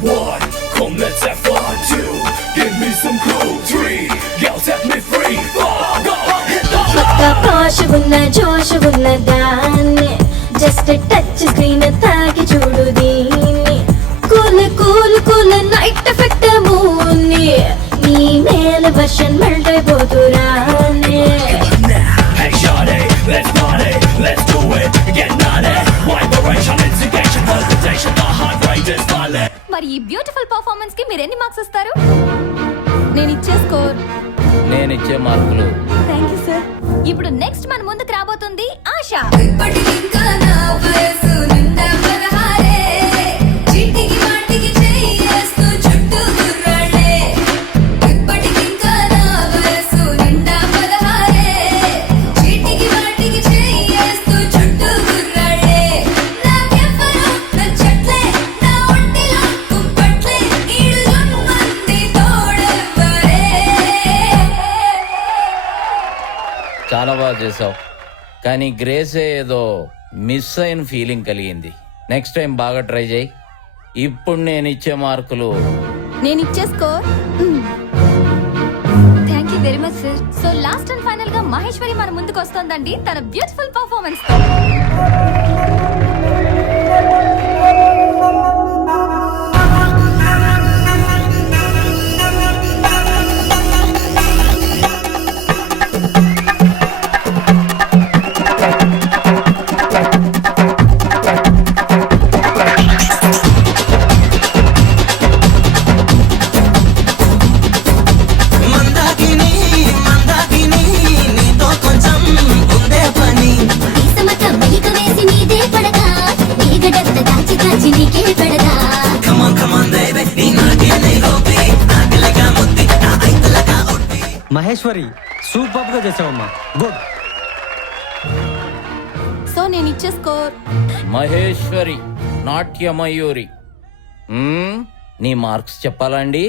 One, come let's have fun. Two, give me some cool. Three, girl set me free. Four, go hit the floor. పాషుగున్న జోషుగున్న దాన్ని just touch screen తాకి చూడు దీన్ని cool cool cool night effect మూన్ని నీ మేల version melt అయిపోతురానే Hey shawty, let's party, let's do it, get naughty. Vibration, instigation, palpitation, the heart rate is falling. మరి ఈ బ్యూటిఫుల్ పర్ఫార్మెన్స్ కి మీరు ఎన్ని మార్క్స్ ఇస్తారు? నేను ఇచ్చే స్కోర్ నేనిచ్చే మార్కులు. Thank you sir. ఇప్పుడు నెక్స్ట్ మన ముందుకు రాబోతుంది ఆశ. చాలా బాగా చేసావు, కానీ గ్రేసే ఏదో మిస్ అయిన ఫీలింగ్ కలిగింది. నెక్స్ట్ టైం బాగా ట్రై చేయి. ఇప్పుడు నేను ఇచ్చే మార్కులు నేను ఇచ్చే score thank you very much sir. So last and final గా మహేశ్వరి మన ముందుకు వస్తోందండి తన బ్యూటిఫుల్ పర్ఫార్మెన్స్ తో. మహేశ్వరి సూపర్ గా చేసావమ్మా, గుడ్. సో నేను ఇచ్చే స్కోర్ మహేశ్వరి నాట్యమయూరి. నీ మార్క్స్ చెప్పాలండి?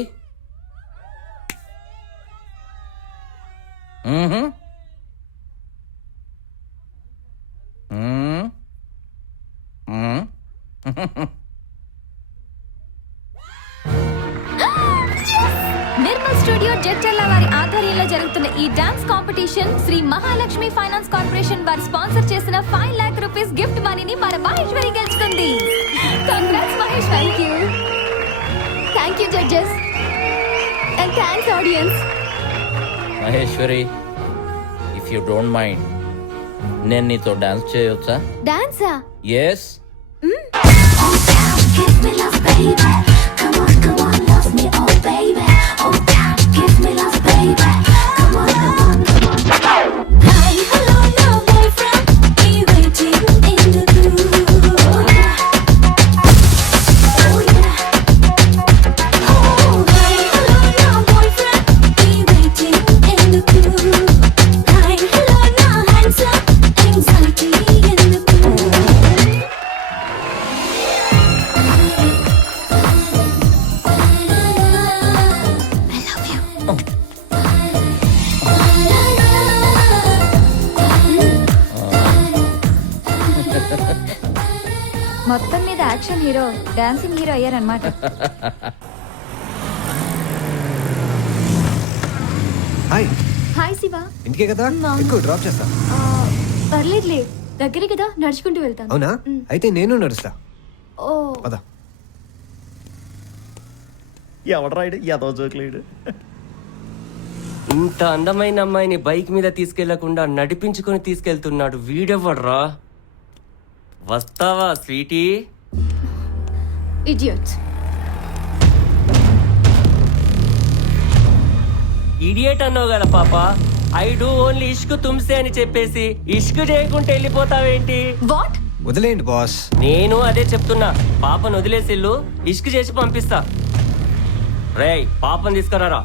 నిర్మల్ స్టూడియో జడ్చర్ల వారి ఆధ్వర్యంలో జరుగుతున్న ఈ dance competition Shri Mahalakshmi finance corporation వారు స్పాన్సర్ చేసిన 5 లాఖ్ రూపీస్ గిఫ్ట్ మనీని మన మహేశ్వరి గెలుచుకుంది. Congrats Maheshwari. Thank you judges and thanks audience. Maheshwari, if you don't mind, నేను నీతో డాన్స్ చేయొచ్చా? డాన్సా? ఎస్. మొత్తం మీద యాక్షన్ హీరో డాన్సింగ్ హీరో అయ్యారనమాట. హాయ్. హాయ్ శివ. ఇంటికే కదా, ఎక్కువ డ్రాప్ చేస్తా. పర్లేదులే, దగ్గరే కదా, నడుచుకుంటూ వెళ్తాను. అవునా? అయితే నేను నడుస్తా. ఓ పద. ఎవడరాడు యాదవ జోకులేడు. ఇంత అందమైన అమ్మాయిని బైక్ మీద తీసుకెళ్లకుండా నడిపించుకొని తీసుకెళ్తున్నాడు వీడెవడ్రా? వస్తావా స్వీటీ? ఇడియట్. ఇడియట్ అన్నావు కదా పాప. ఐ డూ ఓన్లీ ఇష్క్ తుమ్సే అని చెప్పేసి ఇష్క్ చేయకుంటే వెళ్ళిపోతావేంటి? వాట్? వదిలేయండి బాస్. నేను అదే చెప్తున్నా, పాపను వదిలేసిల్లు, ఇష్క్ చేసి పంపిస్తా. రేయ్, పాపను తీసుకురారా.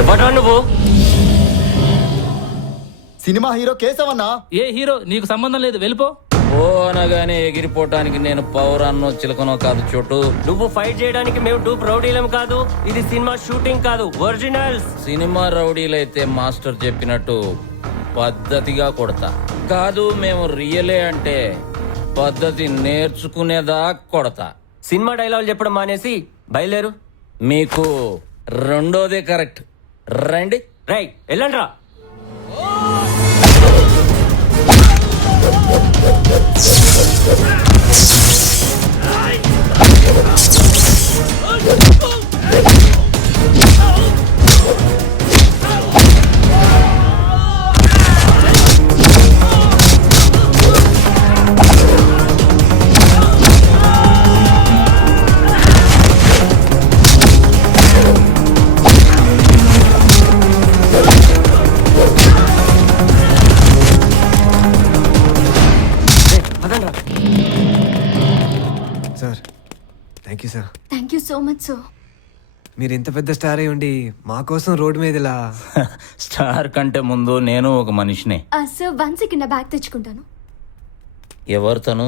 ఎవడ్రా నువ్వు? సినిమా హీరో కేశవన్నా. ఏ హీరో నీకు సంబంధం లేదు, వెళ్ళిపో. ఓ అనగానే ఎగిరిపోవటానికి నేను పౌరాన్నో చిలకనో కాదు చోటు. నువ్వు ఫైట్ చేయడానికి మేము డూప్ రౌడీలం కాదు. ఇది సినిమా షూటింగ్ కాదు, ఒరిజినల్స్. సినిమా రౌడీలైతే మాస్టర్ చెప్పినట్టు పద్ధతిగా కొడతా. కాదు మేము రియలే అంటే పద్ధతి నేర్చుకునేదా కొడతా. సినిమా డైలాగ్ చెప్పడం మానేసి బయలుదేరు. మీకు రెండోదే కరెక్ట్. రండి. రై వెళ్ళండ్రా. Sir thank you sir. Thank you so much sir. మీరు ఇంత పెద్ద స్టార్ అయి ఉండి మా కోసం రోడ్డు మీద ఇలా. స్టార్ కంటే ముందు నేను ఒక మనిషినే. సార్ 1 సెకండ్ నా బ్యాగ్ తెచ్చుకుంటాను. ఎవరు తను?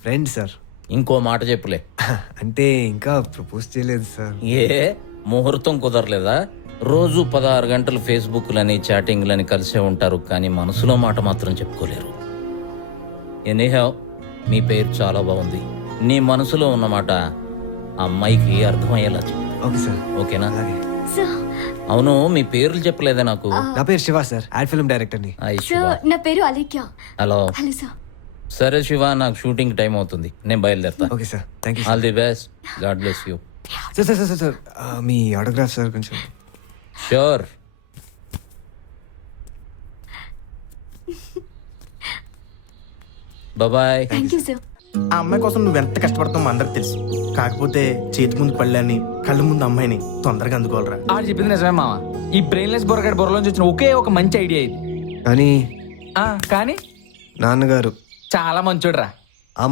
Friend sir. ఇంకో మాట చెప్పులే. అంటే ఇంకా ప్రపోజ్ చేయలేదు సార్. ఏ ముహూర్తం కుదరలేదా? రోజు 16 గంటలు ఫేస్బుక్లని చాటింగ్లని కలిసే ఉంటారు, కానీ మనసులో మాట మాత్రం చెప్పుకోలేరు. ఎనీహౌ మీ పేరు చాలా బాగుంది. నీ మనసులో ఉన్నమాట అమ్మాయికి అర్థమయ్యేలా చెప్పు. Okay sir. ఓకేనా? అలాగే. సార్ అవును, మీ పేర్లు చెప్పలేదా నాకు? నా పేరు శివ సార్, యాడ్ ఫిల్మ్ డైరెక్టర్ని. హాయ్ శివ. సార్ నా పేరు అలేఖ్య. హలో. Hello sir. సరే శివ, నాకు షూటింగ్ టైం అవుతుంది, నేను బయలుదేరుతా. Okay sir, thank you. All the best. God bless you. Sir sir sir sir మీ ఆటోగ్రాఫ్ సార్ కొంచెం. Sure. Bye. Thank you sir. ఆ అమ్మాయి కోసం నువ్వు ఎంత కష్టపడతావు అందరికి తెలుసు. కాకపోతే చేతి ముందు పళ్ళని కళ్ళ ముందు అమ్మాయిని తొందరగా అందుకోవాలరా. ఆడు చెప్పింది నిజమే మామ. ఈ బ్రెయిన్లెస్ బొరగాడి బుర్రలోంచి వచ్చిన ఒకే ఒక మంచి ఐడియా ఇది. కానీ కానీ నాన్నగారు చాలా మంచోడురా.